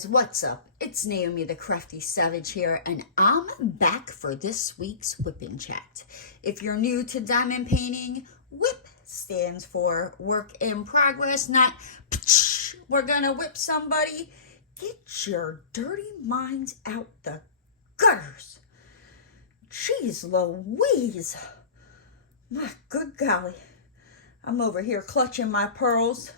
guys, what's up? It's Naomi the Crafty Savage here, and I'm back for this week's whipping chat. If you're new to diamond painting, whip stands for work in progress, not we're gonna whip somebody. Get your dirty minds out the gutters. Jeez Louise. My good golly. I'm over here clutching my pearls.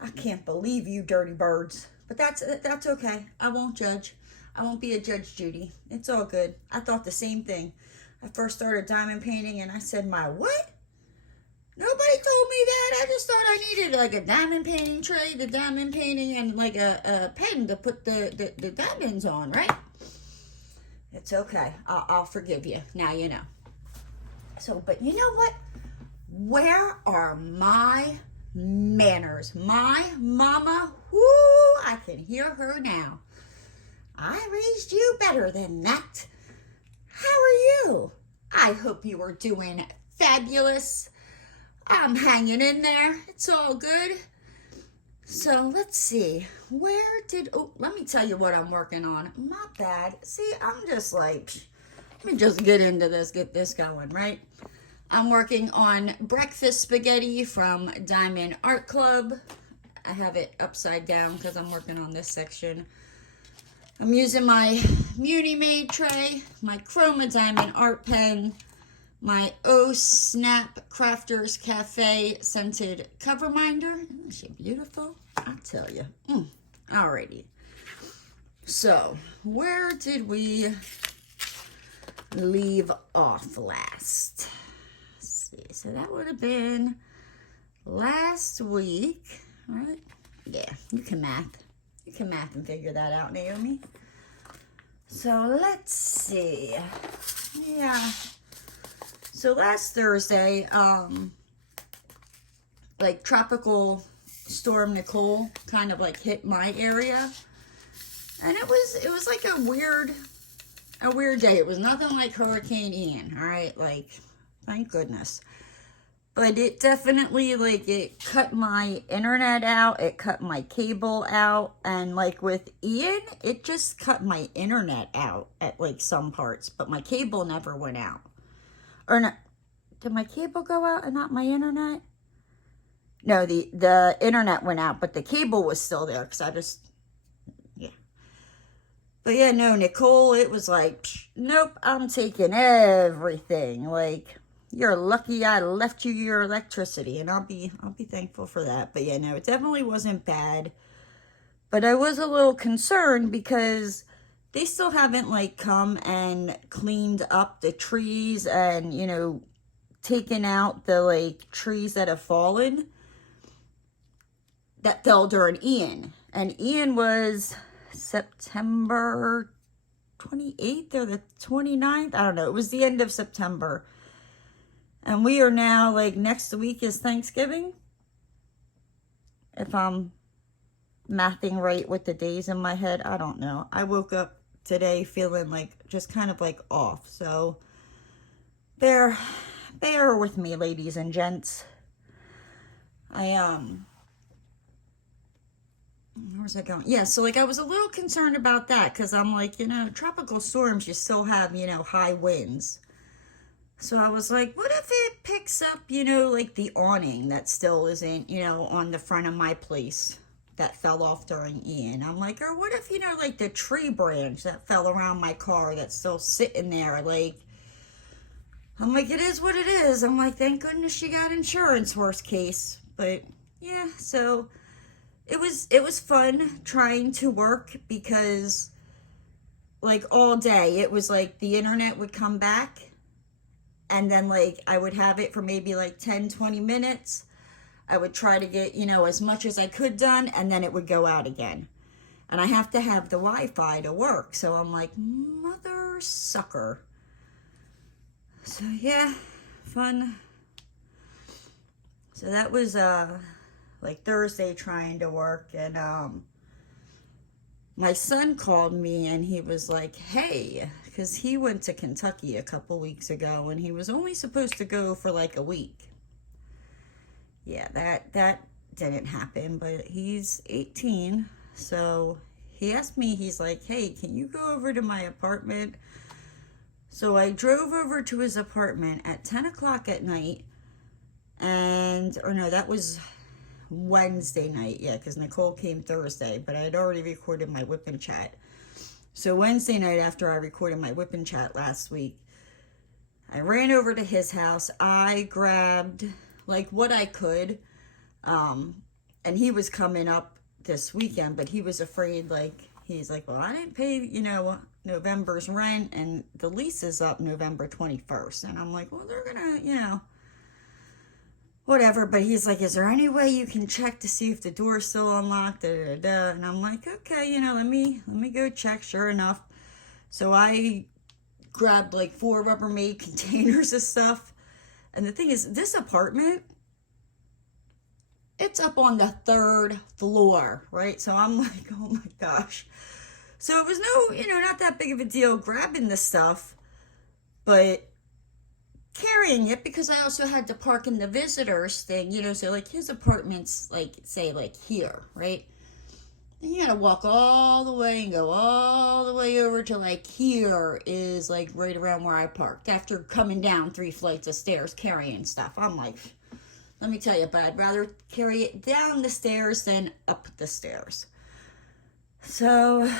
I can't believe you dirty birds. But that's okay. I won't judge. I won't be a Judge Judy. It's all good. I thought the same thing. I first started diamond painting and I said, my what? Nobody told me that. I just thought I needed like a diamond painting tray, the diamond painting, and like a pen to put the diamonds on, right? It's okay. I'll forgive you. Now you know. So, but you know what? Where are my manners? My mama, whoo, I can hear her now. I raised you better than that. How are you? I hope you are doing fabulous. I'm hanging in there. It's all good. So let's see. Let me tell you what I'm working on. Not bad. See, I'm just like, let me just get into this, get this going, right? I'm working on breakfast spaghetti from Diamond Art Club. I have it upside down because I'm working on this section. I'm using my Munimade tray, my Chroma Diamond art pen, my Oh Snap Crafters Cafe scented Coverminder. Isn't she beautiful? I tell you. Alrighty. So, where did we leave off last? So that would have been last week, right? Yeah, you can math. You can math and figure that out, Naomi. So let's see. Yeah. So last Thursday, like Tropical Storm Nicole kind of like hit my area. And it was like a weird day. It was nothing like Hurricane Ian, all right? Like, thank goodness. But it definitely, like, it cut my internet out. It cut my cable out. And, like, with Ian, it just cut my internet out at, like, some parts. But my cable never went out. Or, not. Did my cable go out and not my internet? No, the internet went out. But the cable was still there. Because I just, yeah. But, yeah, no, Nicole, it was like, nope, I'm taking everything. Like, you're lucky I left you your electricity, and I'll be thankful for that. But yeah, no, it definitely wasn't bad. But I was a little concerned because they still haven't like come and cleaned up the trees and, you know, taken out the like trees that have fallen that fell during Ian. And Ian was September 28th or the 29th. I don't know. It was the end of September. And we are now, like, next week is Thanksgiving. If I'm mathing right with the days in my head, I don't know. I woke up today feeling like, just kind of like off. So, bear with me, ladies and gents. Where's that going? Yeah, so, like, I was a little concerned about that. Because I'm like, you know, tropical storms, you still have, you know, high winds. So I was like, what if it picks up, you know, like the awning that still isn't, you know, on the front of my place that fell off during Ian? I'm like, or what if, you know, like the tree branch that fell around my car that's still sitting there? Like, I'm like, it is what it is. I'm like, thank goodness she got insurance, worst case. But yeah, so it was fun trying to work because like all day it was like the internet would come back. And then, like, I would have it for maybe, like, 10, 20 minutes. I would try to get, you know, as much as I could done, and then it would go out again. And I have to have the Wi-Fi to work. So I'm like, mother sucker. So, yeah, fun. So that was, like, Thursday trying to work. And, my son called me, and he was like, hey, because he went to Kentucky a couple weeks ago, and he was only supposed to go for like a week. Yeah, that didn't happen, but he's 18, so he asked me, he's like, hey, can you go over to my apartment? So I drove over to his apartment at 10 o'clock at night. And, or no, that was Wednesday night. Yeah, because Nicole came Thursday. But I had already recorded my Wip Chat. So Wednesday night, after I recorded my Wip Chat last week, I ran over to his house. I grabbed, like, what I could. And he was coming up this weekend, but he was afraid, like, he's like, well, I didn't pay, you know, November's rent, and the lease is up November 21st. And I'm like, well, they're gonna, you know, whatever. But he's like, is there any way you can check to see if the door's still unlocked? Da, da, da. And I'm like, okay, you know, let me go check. Sure enough. So I grabbed like 4 Rubbermaid containers of stuff. And the thing is, this apartment, it's up on the 3rd floor, right? So I'm like, oh my gosh. So it was no, you know, not that big of a deal grabbing the stuff, but carrying it, because I also had to park in the visitors thing, you know, so like his apartment's like, say like here, right? And you gotta walk all the way and go all the way over to like here is like right around where I parked after coming down 3 flights of stairs carrying stuff. I'm like, let me tell you, but I'd rather carry it down the stairs than up the stairs. So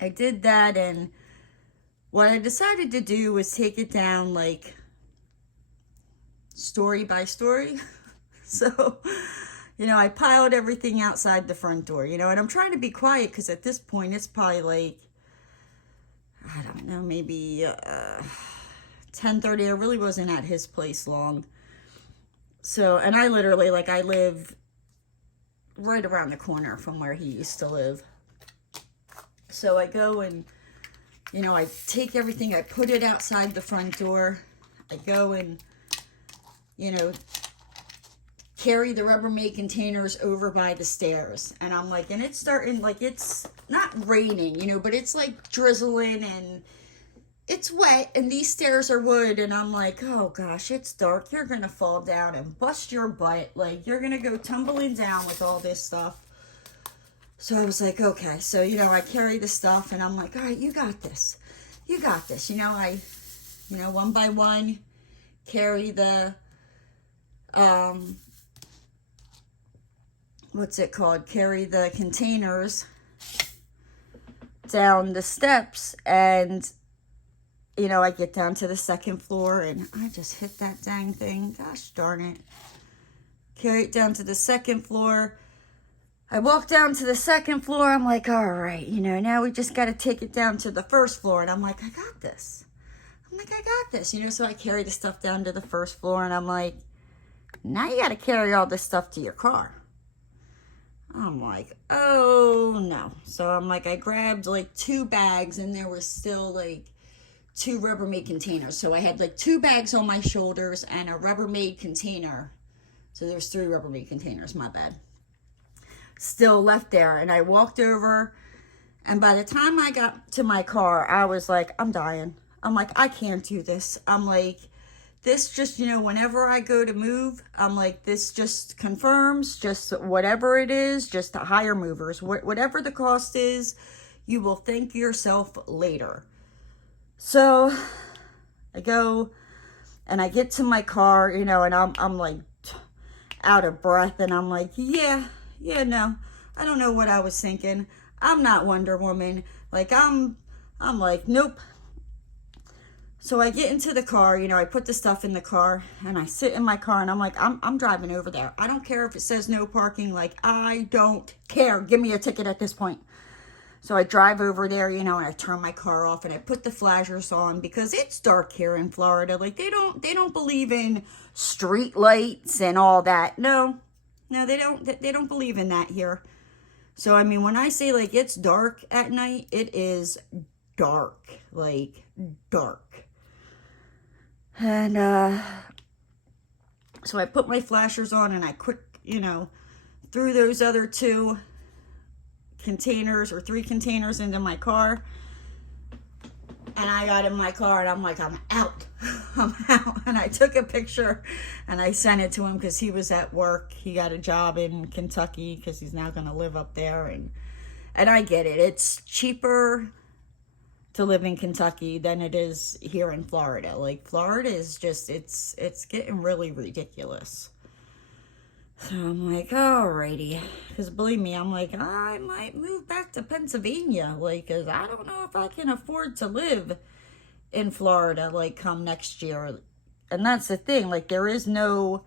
I did that, and what I decided to do was take it down like story by story. So, you know, I piled everything outside the front door, you know, and I'm trying to be quiet because at this point it's probably like, I don't know, maybe 10:30. I really wasn't at his place long. So, and I literally, like, I live right around the corner from where he used to live. So I go and, you know, I take everything, I put it outside the front door. I go and, you know, carry the Rubbermaid containers over by the stairs. And I'm like, and it's starting, like, it's not raining, you know, but it's like drizzling and it's wet, and these stairs are wood, and I'm like, oh gosh, it's dark. You're gonna fall down and bust your butt. Like, you're gonna go tumbling down with all this stuff. So I was like, okay. So, you know, I carry the stuff, and I'm like, all right, you got this. You got this. You know, I, you know, one by one, carry the, what's it called? Carry the containers down the steps, and you know, I get down to the 2nd floor, and I just hit that dang thing. Gosh darn it. Carry it down to the 2nd floor. I walk down to the 2nd floor. I'm like, all right, you know, now we just got to take it down to the 1st floor. And I'm like, I got this. I'm like, I got this. You know, so I carry the stuff down to the 1st floor, and I'm like, now you got to carry all this stuff to your car. I'm like, oh no. So I'm like, I grabbed like 2 bags, and there was still like 2 Rubbermaid containers. So I had like 2 bags on my shoulders and a Rubbermaid container. So there's 3 Rubbermaid containers, my bad, still left there. And I walked over, and by the time I got to my car, I was like, I'm dying. I'm like, I can't do this. I'm like, this just, you know, whenever I go to move, I'm like, this just confirms, just whatever it is, just to hire movers. Whatever the cost is, you will thank yourself later. So I go and I get to my car, you know, and I'm like out of breath, and I'm like, yeah, no, I don't know what I was thinking. I'm not Wonder Woman. Like, I'm like, nope. So I get into the car, you know, I put the stuff in the car, and I sit in my car, and I'm like, I'm driving over there. I don't care if it says no parking. Like, I don't care. Give me a ticket at this point. So I drive over there, you know, and I turn my car off, and I put the flashers on because it's dark here in Florida. Like, they don't believe in street lights and all that. No, they don't believe in that here. So, I mean, when I say, like, it's dark at night, it is dark, like, dark. And, so I put my flashers on, and I quick, you know, threw those other 2 containers or 3 containers into my car, and I got in my car, and I'm like, I'm out. I'm out. And I took a picture, and I sent it to him because he was at work. He got a job in Kentucky because he's now going to live up there. And And I get it. It's cheaper to live in Kentucky than it is here in Florida. Like, Florida is just, it's getting really ridiculous. So I'm like, alrighty. Because believe me, I'm like, I might move back to Pennsylvania. Like, because I don't know if I can afford to live in Florida, like, come next year. And that's the thing. Like, there is no,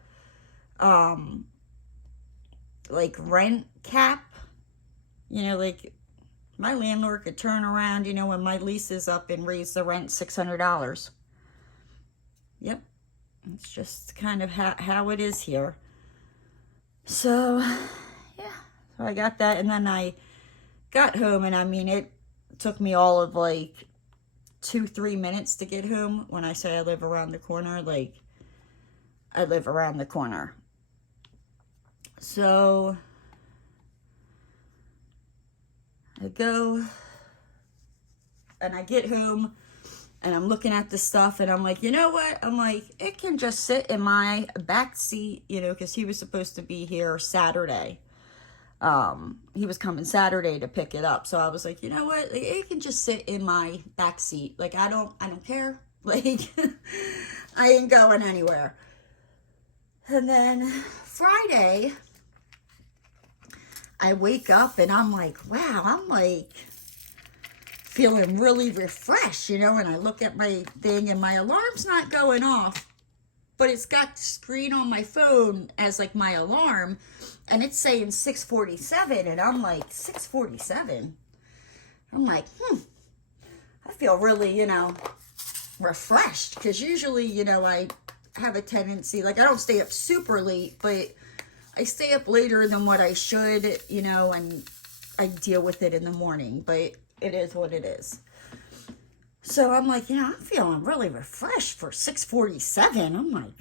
like, rent cap. You know, like, my landlord could turn around, you know, when my lease is up and raise the rent $600. Yep. It's just kind of how it is here. So, yeah. So I got that, and then I got home, and I mean, it took me all of like 2-3 minutes to get home. When I say I live around the corner, like, I live around the corner. So I go and I get home and I'm looking at the stuff and I'm like, you know what? I'm like, it can just sit in my back seat, you know, because he was supposed to be here Saturday. He was coming Saturday to pick it up. So I was like, you know what? Like, it can just sit in my back seat. Like, I don't care. Like, I ain't going anywhere. And then Friday, I wake up and I'm like, wow, I'm like feeling really refreshed, you know, and I look at my thing and my alarm's not going off, but it's got the screen on my phone as like my alarm, and it's saying 6:47, and I'm like, 6:47? I'm like, I feel really, you know, refreshed, because usually, you know, I have a tendency, like, I don't stay up super late, but I stay up later than what I should, you know, and I deal with it in the morning, but it is what it is. So I'm like, you know, I'm feeling really refreshed for 6:47. I'm like,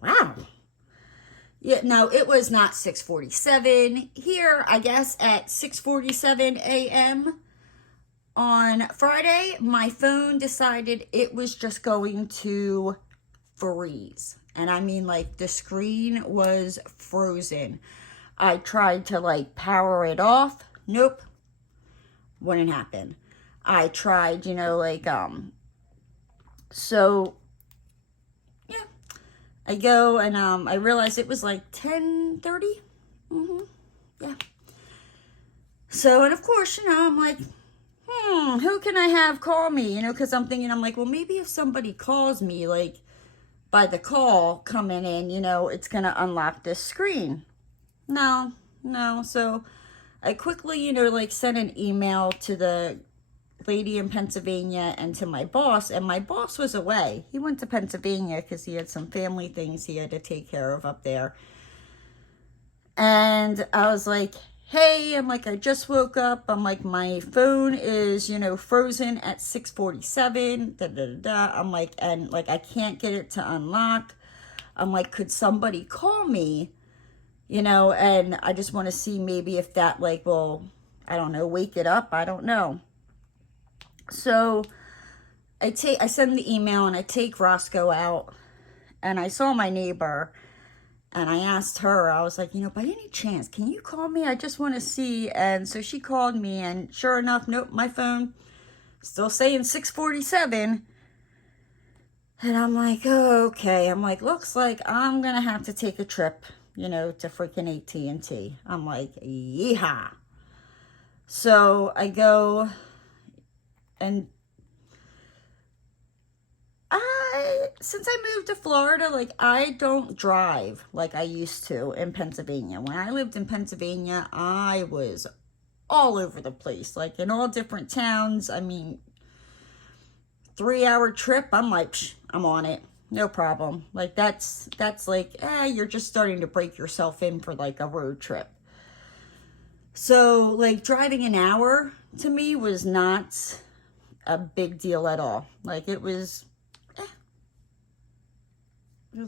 wow. Yeah, no, it was not 6:47. Here, I guess, at 6:47 a.m. on Friday, my phone decided it was just going to freeze. And I mean, like, the screen was frozen. I tried to, like, power it off. Nope. Wouldn't happen. I tried, you know, like, so, yeah. I go and, I realized it was, like, 10:30. Yeah. So, and of course, you know, I'm like, who can I have call me? You know, because I'm thinking, I'm like, well, maybe if somebody calls me, like, by the call coming in, you know, it's going to unlock this screen. No. So I quickly, you know, like, sent an email to the lady in Pennsylvania and to my boss, and my boss was away. He went to Pennsylvania because he had some family things he had to take care of up there. And I was like, hey, I'm like, I just woke up. I'm like, my phone is, you know, frozen at 6:47. I'm like, and like, I can't get it to unlock. I'm like, could somebody call me? You know, and I just want to see maybe if that, like, will, I don't know, wake it up. I don't know. So I send the email and I take Roscoe out, and I saw my neighbor. And I asked her, I was like, you know, by any chance, can you call me? I just want to see. And so she called me, and sure enough, nope, my phone still saying 6:47. And I'm like, oh, okay. I'm like, looks like I'm going to have to take a trip, you know, to freaking AT&T. I'm like, yeehaw. So I go, and since I moved to Florida, like, I don't drive like I used to in Pennsylvania. When I lived in Pennsylvania, I was all over the place, like, in all different towns. I mean, 3-hour trip, I'm like, psh, I'm on it. No problem. Like, that's like, you're just starting to break yourself in for, like, a road trip. So, like, driving an hour to me was not a big deal at all. Like, it was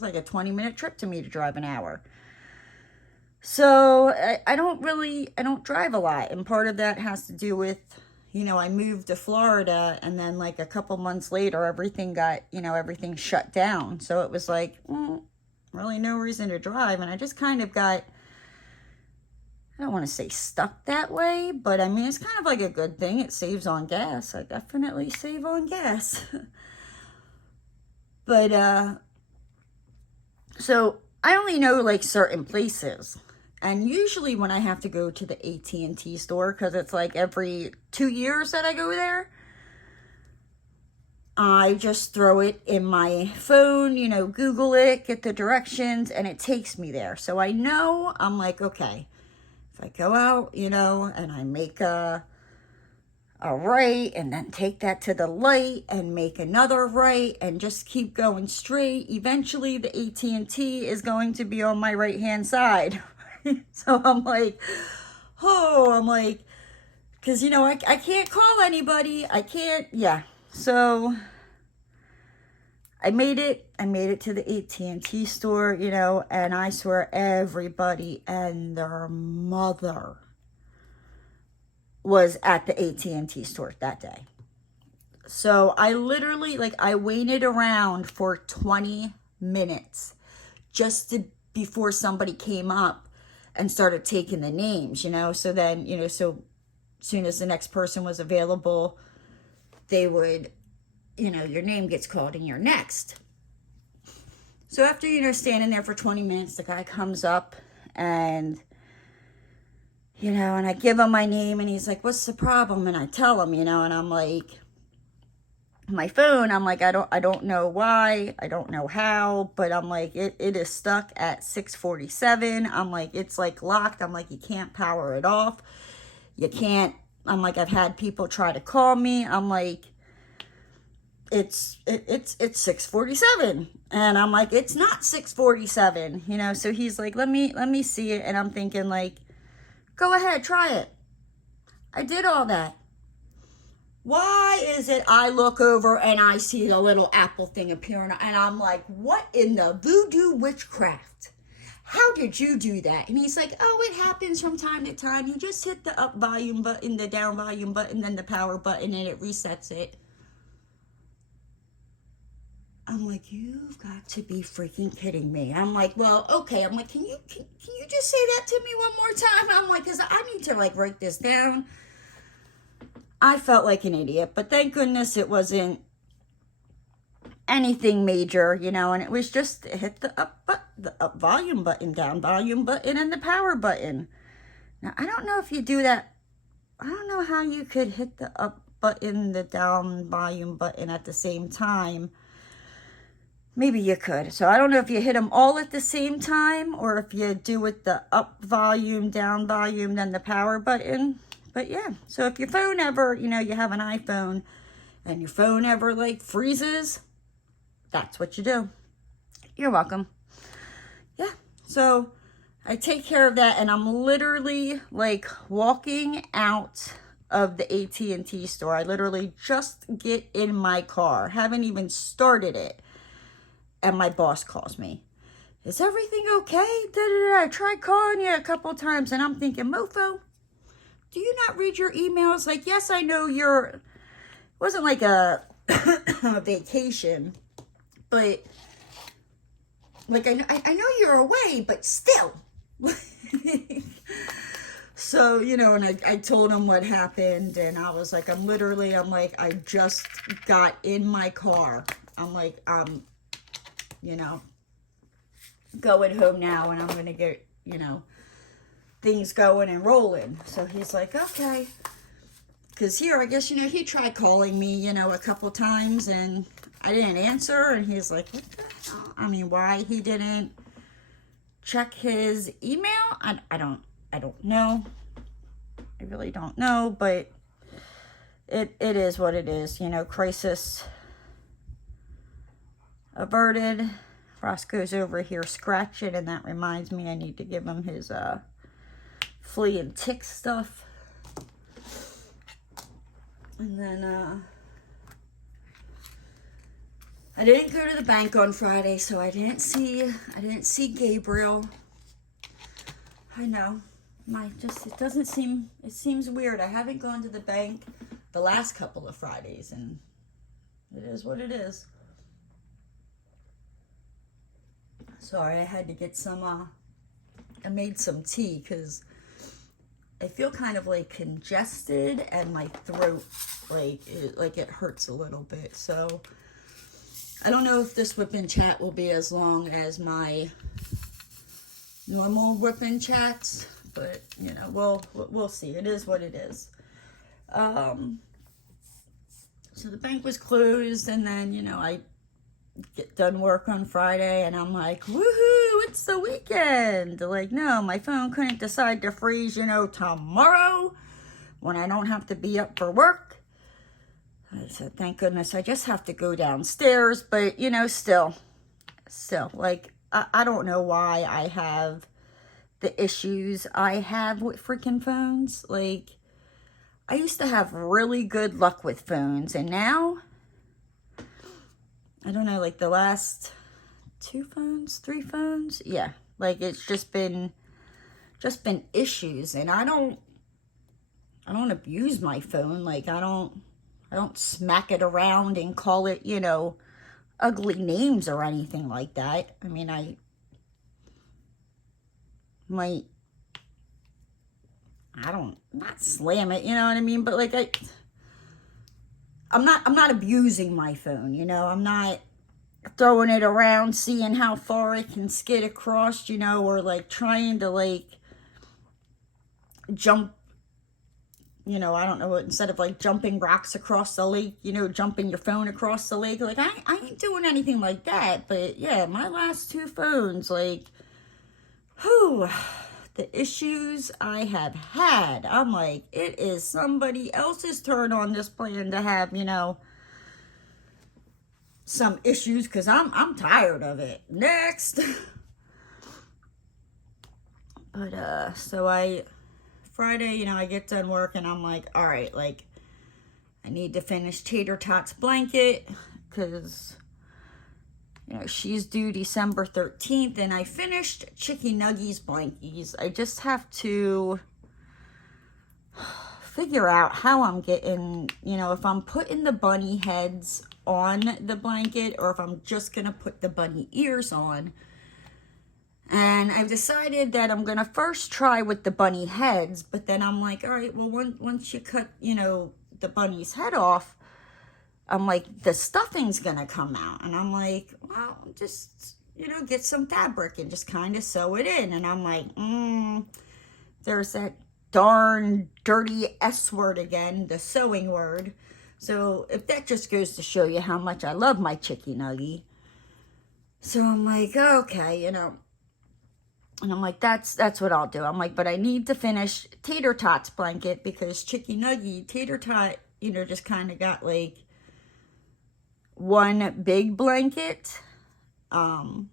like a 20-minute trip to me to drive an hour. So I don't drive a lot. And part of that has to do with, you know, I moved to Florida, and then like a couple months later, everything shut down. So it was like, really no reason to drive. And I just kind of got, I don't want to say stuck that way, but I mean, it's kind of like a good thing. It saves on gas. I definitely save on gas. But, so I only know like certain places. And usually when I have to go to the AT&T store, because it's like every 2 years that I go there, I just throw it in my phone, you know, Google it, get the directions, and it takes me there. So I know, I'm like, okay, if I go out, you know, and I make a right and then take that to the light and make another right and just keep going straight, eventually the AT&T is going to be on my right hand side. So I'm like, because, you know, I can't call anybody. I can't, yeah. So I made it to the AT&T store, you know, and I swear everybody and their mother was at the AT&T store that day. So I literally, like, I waited around for 20 minutes before somebody came up and started taking the names, you know. So then, you know, so soon as the next person was available, they would, you know, your name gets called and you're next. So after, you know, standing there for 20 minutes, the guy comes up and, you know, and I give him my name and he's like, what's the problem? And I tell him, you know, and I'm like, my phone, I'm like, I don't know why, I don't know how, but I'm like, it is stuck at 647. I'm like, it's like locked. I'm like, you can't power it off. You can't, I'm like, I've had people try to call me. I'm like, it's 647. And I'm like, it's not 647, you know. So he's like, let me see it. And I'm thinking like, go ahead, try it. I did all that. Why is it I look over and I see the little apple thing appearing and I'm like, what in the voodoo witchcraft? How did you do that? And he's like, oh, it happens from time to time. You just hit the up volume button, the down volume button, then the power button, and it resets it. I'm like, you've got to be freaking kidding me. I'm like, well, okay. I'm like, can you just say that to me one more time? I'm like, because I need to like write this down. I felt like an idiot, but thank goodness it wasn't anything major, you know, and it was just hit the up volume button, down volume button, and the power button. Now, I don't know if you do that. I don't know how you could hit the up button, the down volume button at the same time. Maybe you could. So I don't know if you hit them all at the same time or if you do with the up volume, down volume, then the power button. But yeah, so if your phone ever, you know, you have an iPhone and your phone ever like freezes, that's what you do. You're welcome. Yeah, so I take care of that and I'm literally like walking out of the AT&T store. I literally just get in my car, haven't even started it. And my boss calls me. Is everything okay? I tried calling you a couple times and I'm thinking, mofo, do you not read your emails? Like, yes, I know it wasn't like a, a vacation, but like, I know you're away, but still. So, you know, and I told him what happened and I was like, I'm like, I just got in my car. I'm like, you know, going home now and I'm going to get, you know, things going and rolling. So he's like, okay. Because here, I guess, you know, he tried calling me, you know, a couple times and I didn't answer. And he's like, what the hell? I mean, why he didn't check his email? I don't know. I really don't know, but it is what it is. You know, crisis averted. Roscoe's over here scratching, and that reminds me I need to give him his flea and tick stuff. And then I didn't go to the bank on Friday, so I didn't see Gabriel. I know. It seems weird. I haven't gone to the bank the last couple of Fridays, and it is what it is. Sorry, I had to get some, I made some tea because I feel kind of like congested, and my throat like it hurts a little bit. So I don't know if this whipping chat will be as long as my normal whipping chats, but you know, we'll see. It is what it is. So the bank was closed, and then, you know, I get done work on Friday, and I'm like, woohoo, it's the weekend. Like, no, my phone couldn't decide to freeze, you know, tomorrow when I don't have to be up for work. I said, thank goodness, I just have to go downstairs, but, you know, still, like, I don't know why I have the issues I have with freaking phones. Like, I used to have really good luck with phones, and now, I don't know, like the last 3 phones, yeah, like it's just been issues, and I don't abuse my phone. Like, I don't smack it around and call it, you know, ugly names or anything like that. I mean, I might, not slam it, you know what I mean? But like, I'm not abusing my phone, you know? I'm not throwing it around, seeing how far it can skid across, you know, or like trying to like jump, you know, I don't know, instead of like jumping rocks across the lake, you know, jumping your phone across the lake. Like, I ain't doing anything like that. But yeah, my last 2 phones, like, whew, the issues I have had. I'm like, it is somebody else's turn on this plan to have, you know, some issues, because I'm tired of it. Next. But so Friday, you know, I get done work, and I'm like, all right, like, I need to finish Tater Tot's blanket, because, you know, she's due December 13th, and I finished Chicky Nuggy's blankies. I just have to figure out how I'm getting, you know, if I'm putting the bunny heads on the blanket, or if I'm just going to put the bunny ears on. And I've decided that I'm going to first try with the bunny heads, but then I'm like, all right, well, once you cut, you know, the bunny's head off, I'm like, the stuffing's going to come out. And I'm like, well, just, you know, get some fabric and just kind of sew it in. And I'm like, there's that darn dirty S word again, the sewing word. So if that just goes to show you how much I love my Chicky Nuggy. So I'm like, okay, you know. And I'm like, that's what I'll do. I'm like, but I need to finish Tater Tot's blanket, because Chicky Nuggy, Tater Tot, you know, just kind of got like one big blanket. And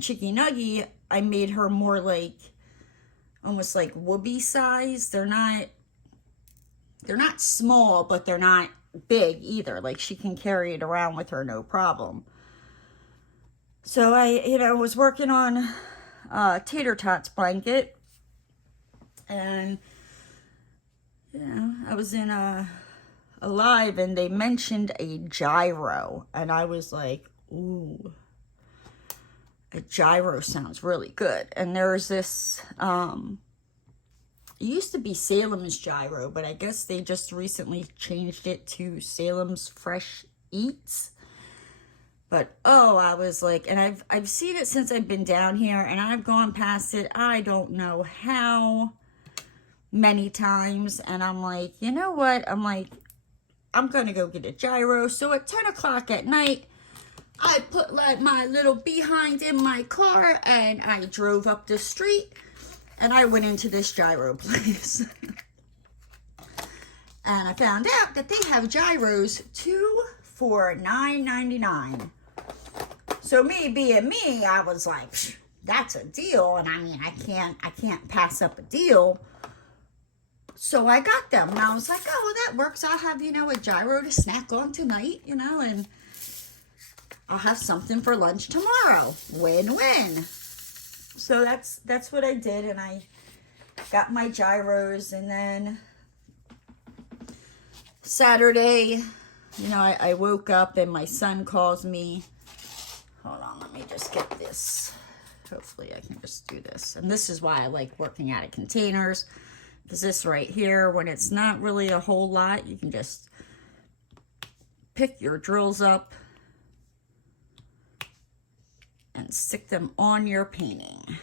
Chicky Nuggy, I made her more like, almost like Whoopi size. They're not small, but they're not big either. Like, she can carry it around with her, no problem. So I, you know, was working on Tater Tot's blanket, and, you know, I was in a live, and they mentioned a gyro, and I was like, ooh, a gyro sounds really good. And there's this, it used to be Salem's Gyro, but I guess they just recently changed it to Salem's Fresh Eats. But, oh, I was like, and I've seen it since I've been down here, and I've gone past it, I don't know how many times, and I'm like, you know what? I'm like, I'm going to go get a gyro. So at 10 o'clock at night, I put like my little behind in my car, and I drove up the street, and I went into this gyro place. And I found out that they have gyros 2 for $9.99. So me being me, I was like, that's a deal. And I mean, I can't pass up a deal. So I got them, and I was like, oh, well, that works. I'll have, you know, a gyro to snack on tonight, you know, and I'll have something for lunch tomorrow. Win-win. So that's what I did, and I got my gyros. And then Saturday, you know, I woke up, and my son calls me. Hold on, let me just get this. Hopefully I can just do this. And this is why I like working out of containers, Because this right here, when it's not really a whole lot, you can just pick your drills up and stick them on your painting.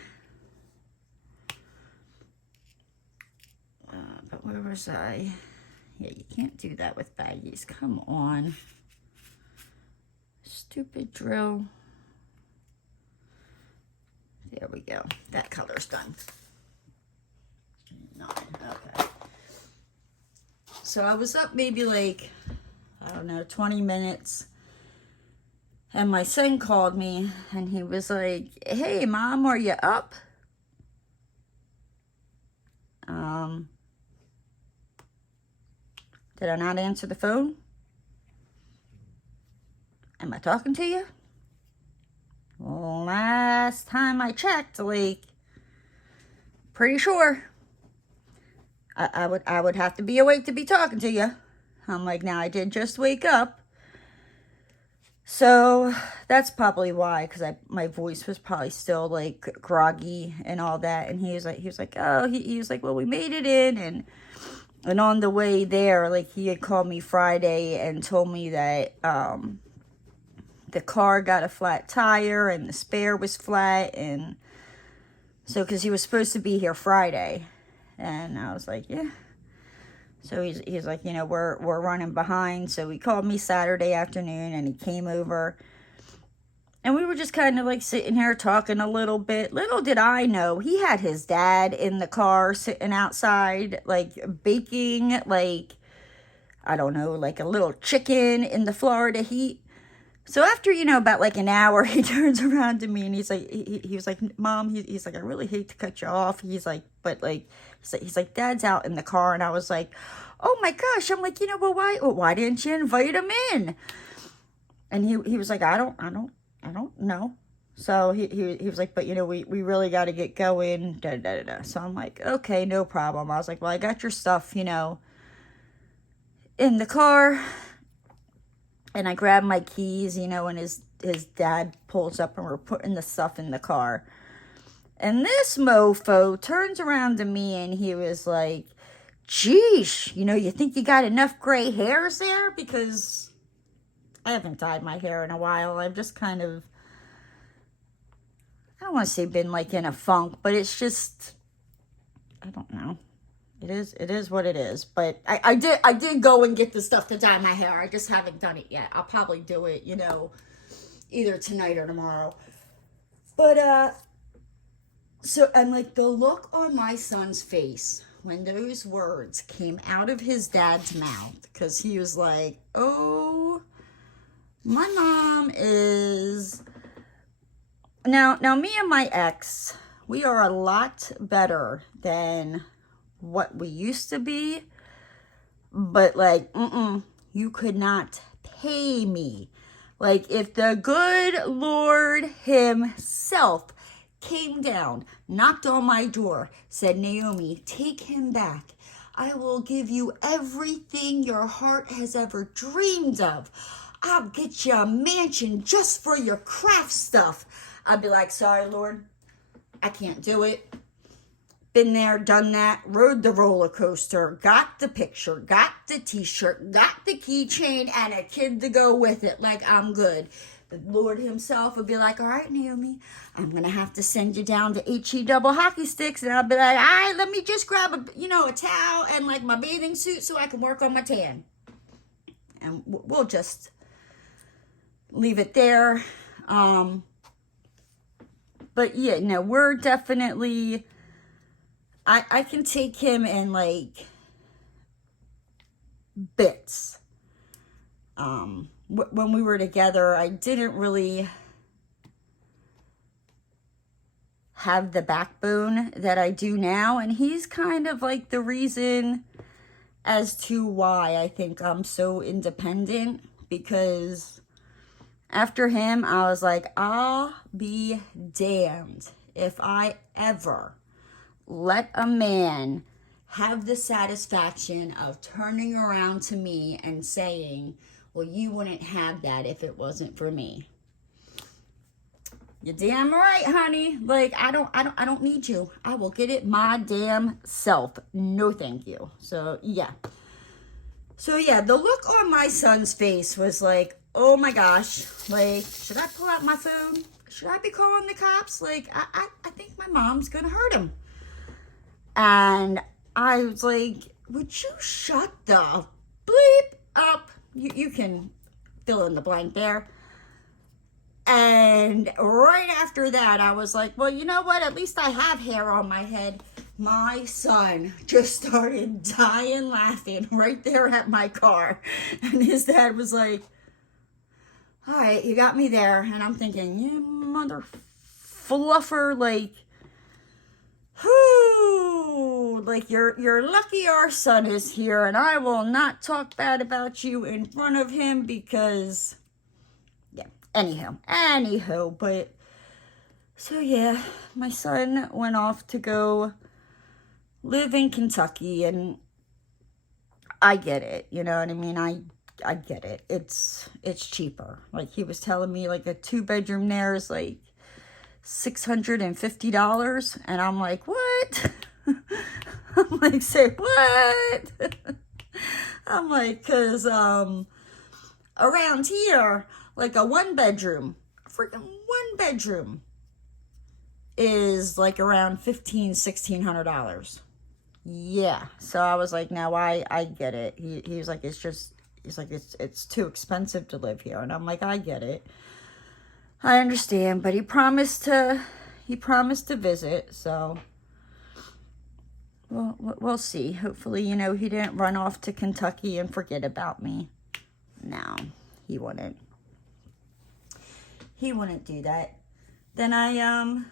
But where was I? Yeah, you can't do that with baggies. Come on. Stupid drill. There we go. That color's done. 9. Okay. So I was up maybe like, I don't know, 20 minutes. And my son called me and he was like, "Hey, Mom, are you up?" Did I not answer the phone? Am I talking to you? Well, last time I checked, like, pretty sure I would have to be awake to be talking to you. I'm like, now I did just wake up. So that's probably why, because my voice was probably still like groggy and all that. And he was like, oh, he was like, well, we made it in, and on the way there, like, he had called me Friday and told me that the car got a flat tire and the spare was flat, and so because he was supposed to be here Friday, and I was like, yeah. So he's like, you know, we're running behind. So he called me Saturday afternoon and he came over. And we were just kind of like sitting here talking a little bit. Little did I know, he had his dad in the car sitting outside, like baking, like, I don't know, like a little chicken in the Florida heat. So after, you know, about like an hour, he turns around to me and he's like, he was like, Mom, he's like, I really hate to cut you off. He's like, but like, he's like, Dad's out in the car. And I was like, oh my gosh. I'm like, you know, well, why didn't you invite him in? And he was like, I don't know. So he was like, but you know, we really got to get going. Da, da, da, da. So I'm like, okay, no problem. I was like, well, I got your stuff, you know, in the car. And I grabbed my keys, you know, and his dad pulls up and we're putting the stuff in the car. And this mofo turns around to me and he was like, geesh, you know, you think you got enough gray hairs there? Because I haven't dyed my hair in a while. I've just kind of, I don't want to say been like in a funk, but it's just, I don't know. It is what it is. But I did go and get the stuff to dye my hair. I just haven't done it yet. I'll probably do it, you know, either tonight or tomorrow. But so, and like the look on my son's face when those words came out of his dad's mouth, because he was like, oh, my mom is now me and my ex, we are a lot better than what we used to be, but like, you could not pay me. Like, if the good Lord himself came down, knocked on my door, said, Naomi, take him back. I will give you everything your heart has ever dreamed of. I'll get you a mansion just for your craft stuff. I'd be like, sorry, Lord, I can't do it. Been there, done that, rode the roller coaster, got the picture, got the t-shirt, got the keychain, and a kid to go with it. Like, I'm good. The Lord himself would be like, all right, Naomi, I'm going to have to send you down to HE double hockey sticks. And I'll be like, all right, let me just grab a towel and like my bathing suit so I can work on my tan. And we'll just leave it there. But yeah, no, we're definitely, I can take him in like bits. When we were together, I didn't really have the backbone that I do now. And he's kind of like the reason as to why I think I'm so independent. Because after him, I was like, I'll be damned if I ever let a man have the satisfaction of turning around to me and saying, well, you wouldn't have that if it wasn't for me. You're damn right, honey. Like, I don't need you. I will get it my damn self. No, thank you. So, yeah. So, yeah, the look on my son's face was like, oh my gosh. Like, should I pull out my phone? Should I be calling the cops? Like, I think my mom's gonna hurt him. And I was like, would you shut the bleep up? You can fill in the blank there. And right after that, I was like, well, you know what? At least I have hair on my head. My son just started dying laughing right there at my car. And his dad was like, all right, you got me there. And I'm thinking, you mother fluffer, like, whoo, like you're lucky our son is here, and I will not talk bad about you in front of him because, yeah, anywho, but, so yeah, my son went off to go live in Kentucky, and I get it, you know what I mean, I get it, it's cheaper, like, he was telling me, like, a 2-bedroom there is, like, $650, and I'm like, what? I'm like, say what? I'm like, because around here, like, a 1-bedroom, freaking 1-bedroom is like around $1,500-$1,600. Yeah, so I was like, no, I get it. He was like, it's too expensive to live here, and I'm like, I get it. I understand, but he promised to visit, so we'll see. Hopefully, you know, he didn't run off to Kentucky and forget about me. No, he wouldn't. He wouldn't do that. Then I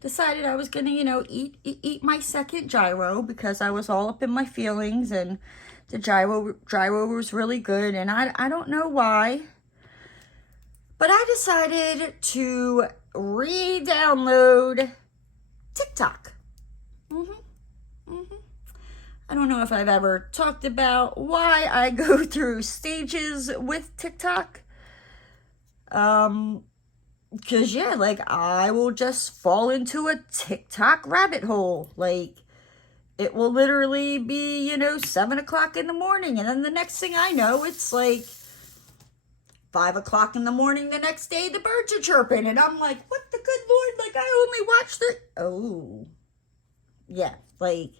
decided I was gonna, you know, eat my second gyro because I was all up in my feelings, and the gyro was really good, and I don't know why. But I decided to re-download TikTok. I don't know if I've ever talked about why I go through stages with TikTok. Because, yeah, like, I will just fall into a TikTok rabbit hole. Like, it will literally be, you know, 7 o'clock in the morning. And then the next thing I know, it's like 5 o'clock in the morning the next day, the birds are chirping, and I'm like, what the good Lord, like, I only watched it. Oh, yeah, like,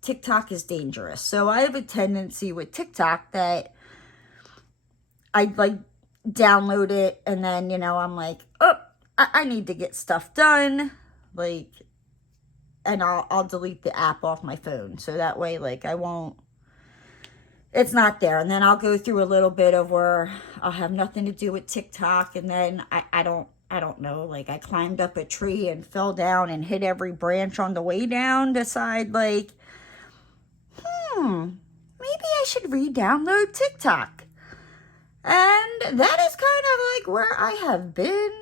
TikTok is dangerous. So I have a tendency with TikTok that I, like, download it, and then, you know, I'm like, oh, I need to get stuff done, like, and I'll delete the app off my phone, so that way, like, I won't, it's not there. And then I'll go through a little bit of where I'll have nothing to do with TikTok. And then I don't know, like, I climbed up a tree and fell down and hit every branch on the way down. Decide, like, maybe I should re-download TikTok. And that is kind of like where I have been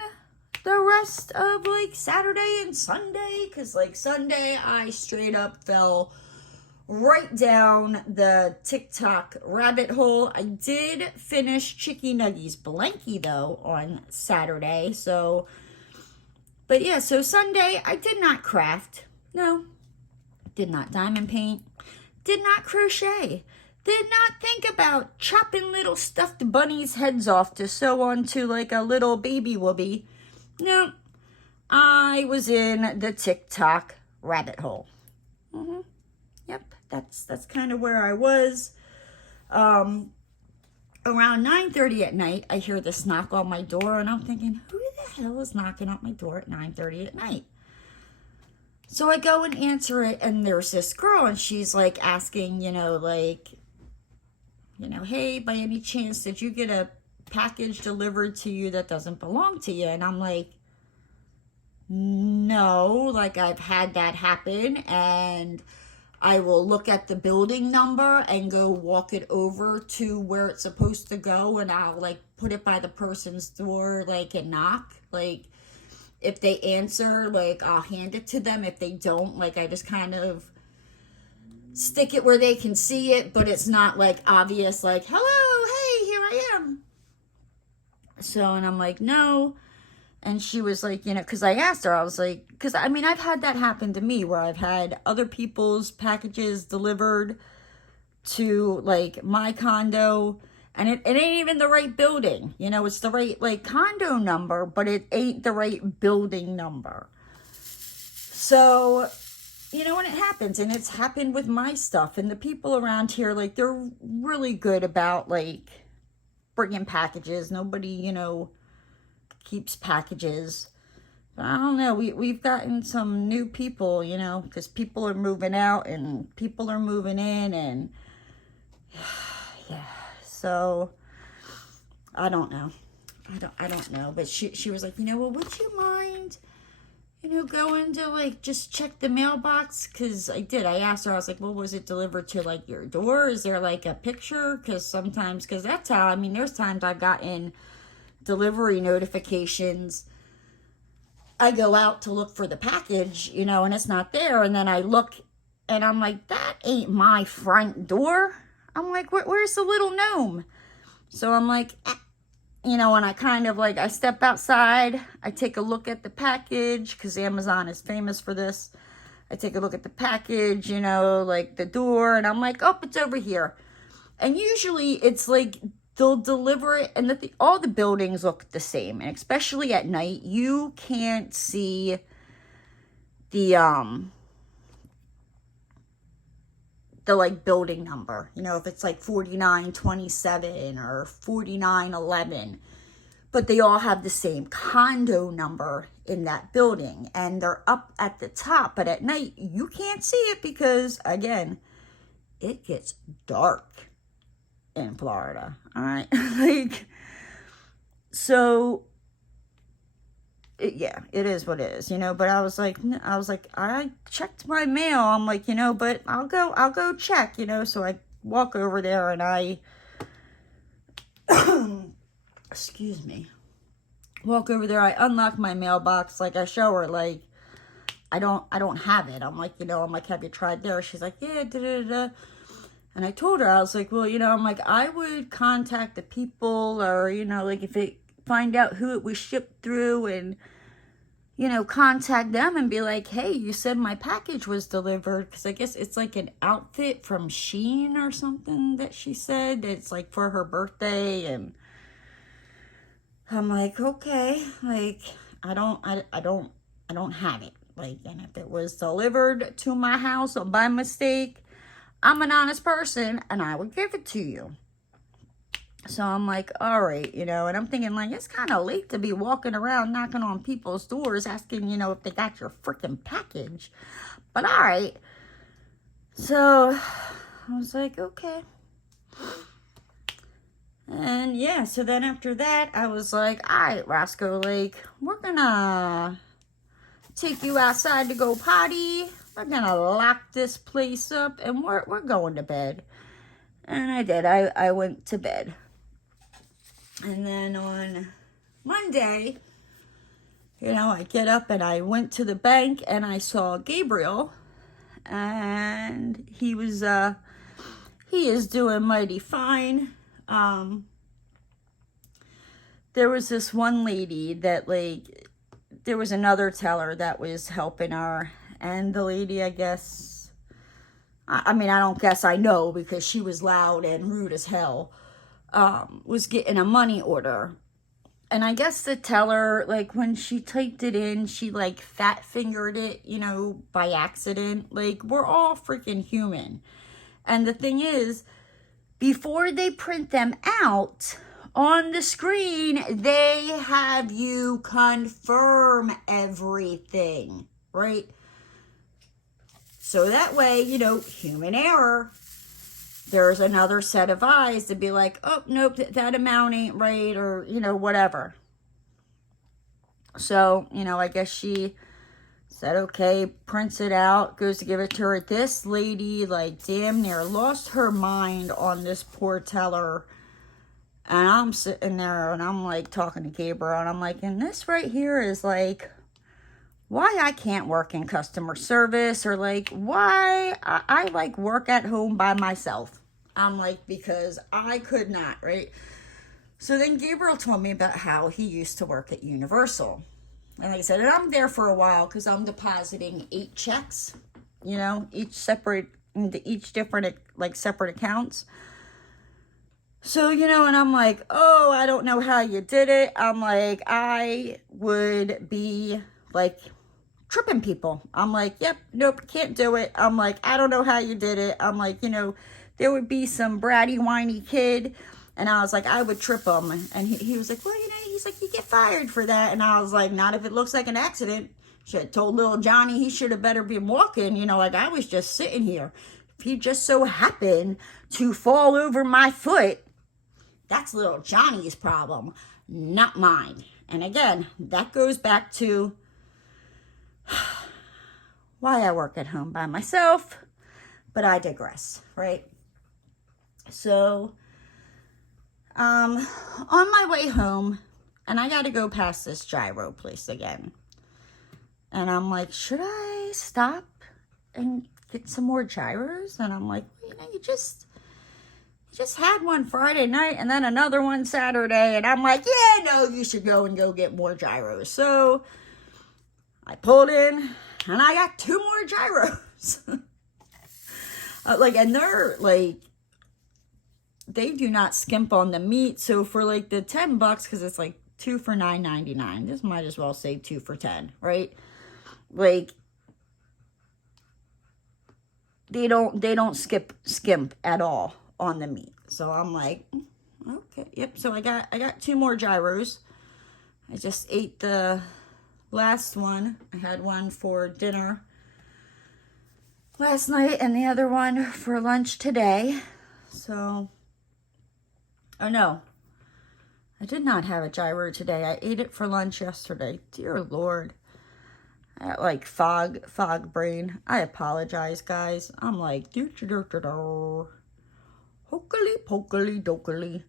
the rest of, like, Saturday and Sunday. Because, like, Sunday I straight up fell right down the TikTok rabbit hole. I did finish Chicky Nuggies Blankie, though, on Saturday. So, but yeah, so Sunday, I did not craft. No, did not diamond paint. Did not crochet. Did not think about chopping little stuffed bunnies' heads off to sew onto, like, a little baby whoopee. No, I was in the TikTok rabbit hole. Yep, that's kind of where I was. Around 9:30 at night, I hear this knock on my door, and I'm thinking, who the hell is knocking on my door at 9:30 at night? So I go and answer it, and there's this girl, and she's, like, asking, you know, like, you know, hey, by any chance, did you get a package delivered to you that doesn't belong to you? And I'm like, no, like, I've had that happen, and I will look at the building number and go walk it over to where it's supposed to go, and I'll, like, put it by the person's door, like, and knock. Like, if they answer, like, I'll hand it to them. If they don't, like, I just kind of stick it where they can see it, but it's not, like, obvious, like, hello, hey, here I am. So, and I'm like, no. And she was like, you know, because I asked her, I was like, because I mean, I've had that happen to me where I've had other people's packages delivered to like my condo, and it ain't even the right building. You know, it's the right like condo number, but it ain't the right building number. So, you know, when it happens, and it's happened with my stuff, and the people around here, like, they're really good about like bringing packages. Nobody, you know, keeps packages. I don't know. We've gotten some new people, you know, because people are moving out and people are moving in, and yeah. So I don't know. I don't know. But she was like, you know, well, would you mind, you know, going to like just check the mailbox? Because I did. I asked her. I was like, well, was it delivered to like your door? Is there like a picture? Because sometimes, because that's how. I mean, there's times I've gotten delivery notifications. I go out to look for the package, you know, and it's not there. And then I look and I'm like, that ain't my front door. I'm like, where's the little gnome? So I'm like, you know, and I kind of like, I step outside. I take a look at the package because Amazon is famous for this. I take a look at the package, you know, like the door. And I'm like, oh, it's over here. And usually it's like, they'll deliver it, and all the buildings look the same, and especially at night, you can't see the like building number. You know, if it's like 4927 or 4911, but they all have the same condo number in that building, and they're up at the top. But at night, you can't see it because, again, it gets dark in Florida. All right. Like, so yeah, it is what it is, you know. But I was like, I checked my mail. I'm like, you know, but I'll go check, you know. So I walk over there and I excuse me, walk over there. I unlock my mailbox. Like, I show her, like, I don't have it. I'm like, you know, I'm like, have you tried there? She's like, yeah, da da da. And I told her, I was like, well, you know, I'm like, I would contact the people, or, you know, like, if it, find out who it was shipped through, and, you know, contact them and be like, hey, you said my package was delivered. Because I guess it's like an outfit from Shein or something that she said. It's like for her birthday. And I'm like, okay, like, I don't have it. Like, and if it was delivered to my house or by mistake, I'm an honest person, and I would give it to you. So I'm like, all right, you know, and I'm thinking, like, it's kind of late to be walking around knocking on people's doors asking, you know, if they got your freaking package. But all right. So I was like, okay. And yeah, so then after that, I was like, all right, Roscoe, like, we're gonna take you outside to go potty. We're gonna lock this place up, and we're going to bed. And I did. I went to bed. And then on Monday, you know, I get up and I went to the bank and I saw Gabriel, and he is doing mighty fine. There was this one lady that, like, there was another teller that was helping her, and the lady, I guess, I mean, I don't guess, I know, because she was loud and rude as hell, was getting a money order. And I guess the teller, like, when she typed it in, she, like, fat fingered it, you know, by accident. Like, we're all freaking human. And the thing is, before they print them out on the screen, they have you confirm everything, right? So that way, you know, human error, there's another set of eyes to be like, oh, nope, that amount ain't right, or, you know, whatever. So, you know, I guess she said, okay, prints it out, goes to give it to her. This lady, like, damn near lost her mind on this poor teller. And I'm sitting there and I'm like talking to Gabriel, and I'm like, and this right here is like, why I can't work in customer service, or like why I like work at home by myself. I'm like, because I could not, right? So then Gabriel told me about how he used to work at Universal. And like I said, and I'm there for a while because I'm depositing 8 checks, you know, each separate, into each different, like, separate accounts. So, you know, and I'm like, oh, I don't know how you did it. I'm like, I would be, like, tripping people. I'm like, yep, nope, can't do it. I'm like, I don't know how you did it. I'm like, you know, there would be some bratty, whiny kid. And I was like, I would trip him. And he was like, well, you know, he's like, you get fired for that. And I was like, not if it looks like an accident. Should have told little Johnny he should have better been walking. You know, like I was just sitting here. If he just so happened to fall over my foot, that's little Johnny's problem, not mine. And again, that goes back to why I work at home by myself. But I digress, right? So, on my way home, and I got to go past this gyro place again. And I'm like, should I stop and get some more gyros? And I'm like, well, you know, you just had one Friday night and then another one Saturday. And I'm like, yeah, no, you should go get more gyros. So I pulled in and I got 2 more gyros. And they're like, they do not skimp on the meat. So for like the $10, because it's like 2 for $9.99. This might as well say 2 for $10, right? Like, they don't skimp at all on the meat. So I'm like, okay, yep. So I got 2 more gyros. I just ate the last one. I had one for dinner last night and the other one for lunch today. So, oh no, I did not have a gyro today. I ate it for lunch yesterday. Dear Lord. I got like fog brain. I apologize, guys. I'm like, hokely pokely dokely,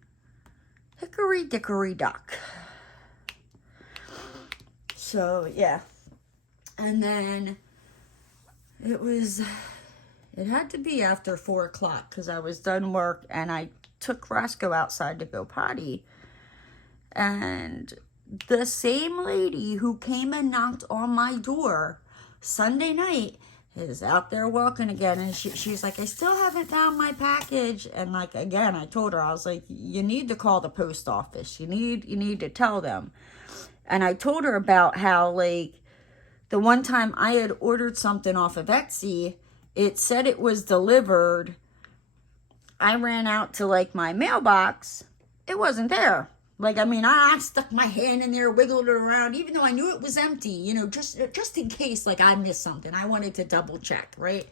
hickory dickory dock. So yeah, and then it had to be after 4 o'clock because I was done work and I took Roscoe outside to go potty, and the same lady who came and knocked on my door Sunday night is out there walking again. And she's like, I still haven't found my package. And like, again, I told her, I was like, you need to call the post office. You need to tell them. And I told her about how, like, the one time I had ordered something off of Etsy, it said it was delivered. I ran out to, like, my mailbox. It wasn't there. Like, I mean, I stuck my hand in there, wiggled it around, even though I knew it was empty, you know, just in case, like, I missed something. I wanted to double check, right?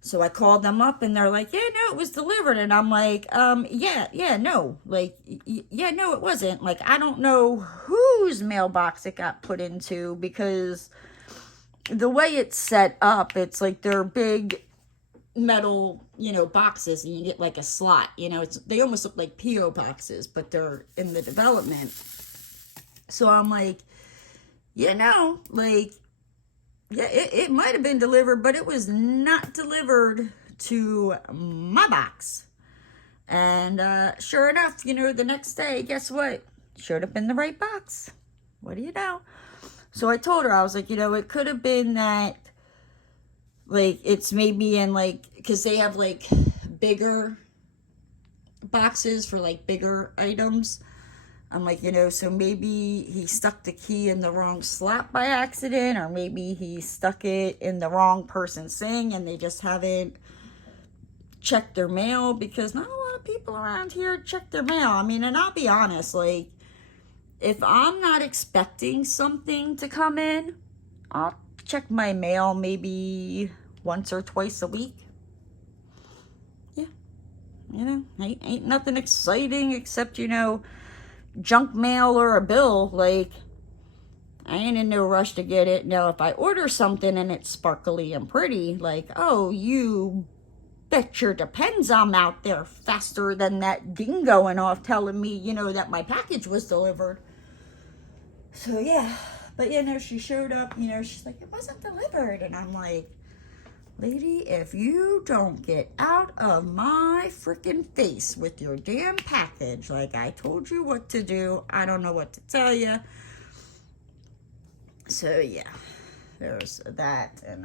So I called them up, and they're like, yeah, no, it was delivered. And I'm like, yeah, no. Like, yeah, no, it wasn't. Like, I don't know whose mailbox it got put into, because the way it's set up, it's like they're big metal, you know, boxes, and you get like a slot, you know, they almost look like P.O. boxes, but they're in the development. So I'm like, you know, like, yeah, it might have been delivered, but it was not delivered to my box. And sure enough, you know, the next day, guess what? Showed up in the right box. What do you know? So I told her, I was like, you know, it could have been that, like, it's maybe in, like, because they have, like, bigger boxes for, like, bigger items. I'm like, you know, so maybe he stuck the key in the wrong slot by accident, or maybe he stuck it in the wrong person's thing and they just haven't checked their mail, because not a lot of people around here check their mail. I mean, and I'll be honest, like, if I'm not expecting something to come in, I'll check my mail maybe once or twice a week. Yeah. You know, ain't nothing exciting except, you know, junk mail or a bill. Like, I ain't in no rush to get it. Now, if I order something and it's sparkly and pretty, like, oh, you bet your depends I'm out there faster than that ding going off telling me, you know, that my package was delivered. So, yeah. But, you know, she showed up, you know, she's like, it wasn't delivered. And I'm like, Lady, if you don't get out of my freaking face with your damn package, like I told you what to do, I don't know what to tell you. So yeah, there's that, and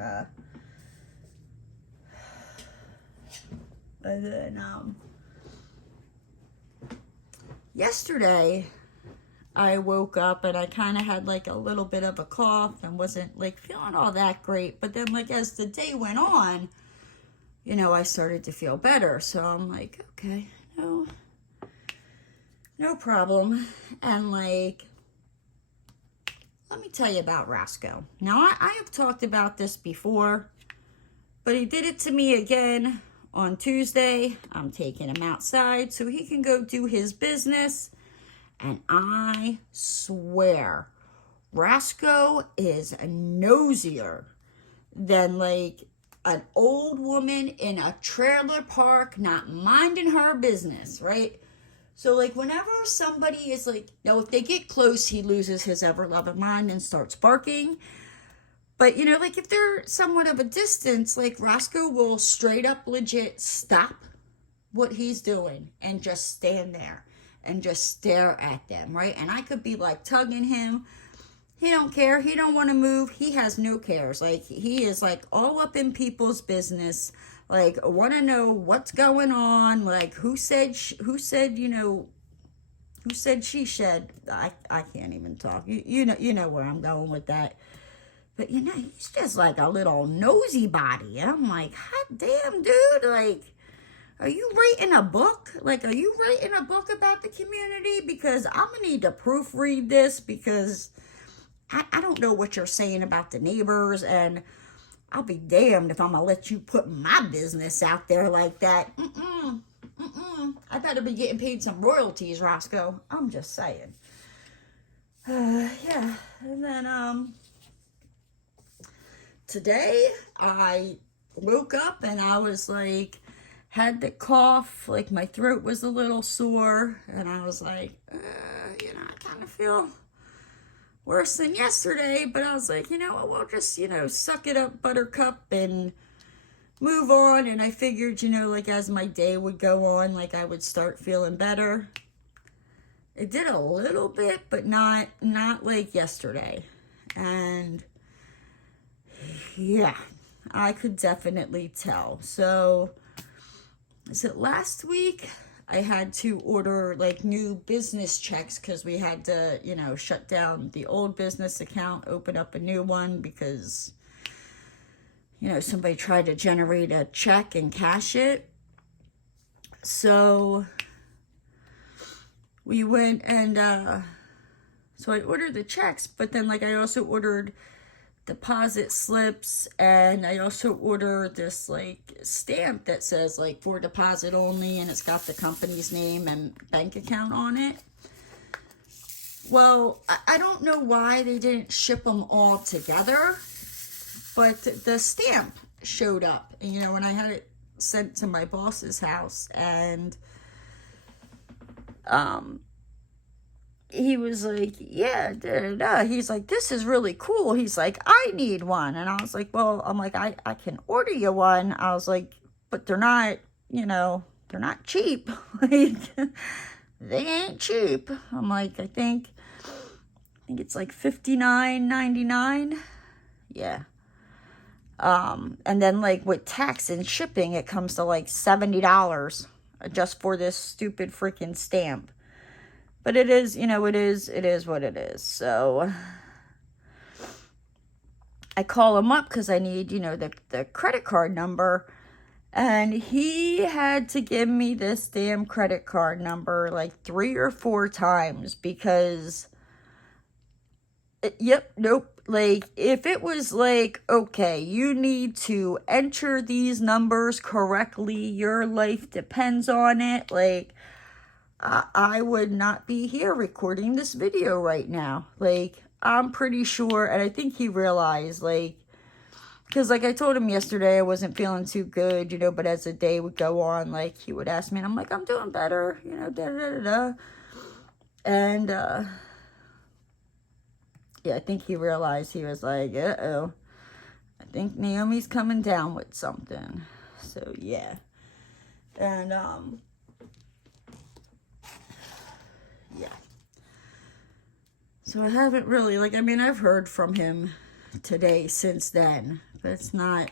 then yesterday I woke up and I kind of had like a little bit of a cough and wasn't like feeling all that great. But then like as the day went on, you know, I started to feel better. So I'm like, okay, no problem. And like, let me tell you about Roscoe. Now I have talked about this before, but he did it to me again on Tuesday. I'm taking him outside so he can go do his business. And I swear, Roscoe is nosier than like an old woman in a trailer park not minding her business, right? So like whenever somebody is like, now if they get close, he loses his ever-loving mind and starts barking. But you know, like if they're somewhat of a distance, like Roscoe will straight up legit stop what he's doing and just stand there and just stare at them, right? And I could be like tugging him. He don't care. He don't want to move. He has no cares. Like he is like all up in people's business. Like want to know what's going on. Like who said you know, who said she said. I can't even talk. You know where I'm going with that. But you know, he's just like a little nosy body. And I'm like, hot damn, dude. Like, are you writing a book? Like, are you writing a book about the community? Because I'm going to need to proofread this because I don't know what you're saying about the neighbors. And I'll be damned if I'm going to let you put my business out there like that. I better be getting paid some royalties, Roscoe. I'm just saying. Yeah. And then, today I woke up and I was like, had the cough, like my throat was a little sore, and I was like, you know, I kind of feel worse than yesterday, but I was like, you know what, we'll just, you know, suck it up, buttercup, and move on. And I figured, you know, like as my day would go on, like I would start feeling better. It did a little bit, but not like yesterday. And yeah, I could definitely tell. So is it last week? I had to order like new business checks because we had to, you know, shut down the old business account, open up a new one because, you know, somebody tried to generate a check and cash it. So we went and, so I ordered the checks, but then like I also ordered deposit slips, and I also ordered this like stamp that says like for deposit only, and it's got the company's name and bank account on it. Well, I don't know why they didn't ship them all together, but the stamp showed up, and you know, when I had it sent to my boss's house, and he was like, yeah, he's like, this is really cool. He's like, I need one. And I was like, well, I'm like, I can order you one. I was like, but they're not, you know, they're not cheap. Like, they ain't cheap. I'm like, I think it's like $59.99. Yeah. And then like with tax and shipping, it comes to like $70 just for this stupid freaking stamp. But it is, you know, it is what it is. So I call him up because I need, you know, the credit card number. And he had to give me this damn credit card number like 3 or 4 times because, nope. Like, if it was like, okay, you need to enter these numbers correctly, your life depends on it, like, I would not be here recording this video right now. Like, I'm pretty sure, and I think he realized, like, because, like, I told him yesterday I wasn't feeling too good, you know, but as the day would go on, like, he would ask me, and I'm like, I'm doing better, you know, da-da-da-da-da. And, yeah, I think he realized, he was like, uh-oh. I think Naomi's coming down with something. So, yeah. And, yeah. So I haven't really, like, I mean, I've heard from him today since then, but it's not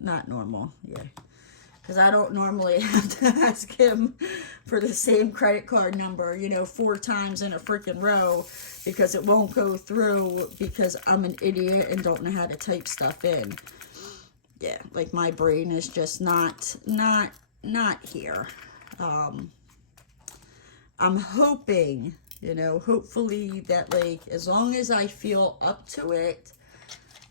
normal, yeah. Because I don't normally have to ask him for the same credit card number, you know, 4 times in a freaking row, because it won't go through because I'm an idiot and don't know how to type stuff in. Yeah, like my brain is just not here. I'm hoping, you know, hopefully that, like, as long as I feel up to it,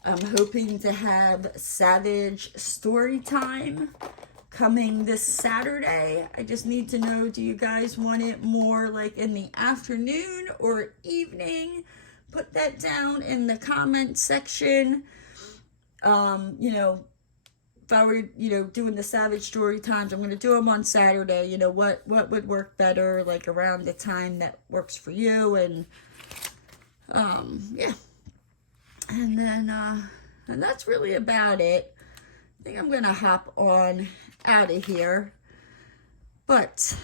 I'm hoping to have Savage story time coming this Saturday. I just need to know, do you guys want it more like in the afternoon or evening? Put that down in the comment section. You know, if I were, you know, doing the Savage story times, I'm going to do them on Saturday. You know, what would work better, like around the time that works for you. And, yeah. And then, and that's really about it. I think I'm going to hop on out of here. But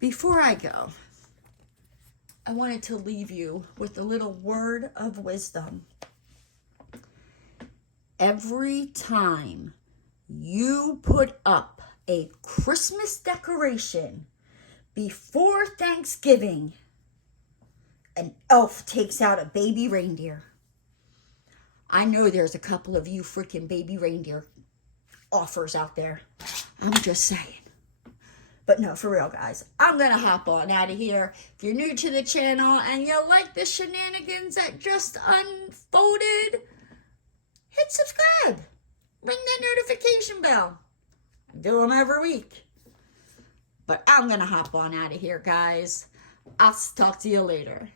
before I go, I wanted to leave you with a little word of wisdom. Every time you put up a Christmas decoration before Thanksgiving, an elf takes out a baby reindeer. I know there's a couple of you freaking baby reindeer offers out there. I'm just saying. But no, for real, guys. I'm going to hop on out of here. If you're new to the channel and you like the shenanigans that just unfolded, hit subscribe. Ring that notification bell. I do them every week. But I'm going to hop on out of here, guys. I'll talk to you later.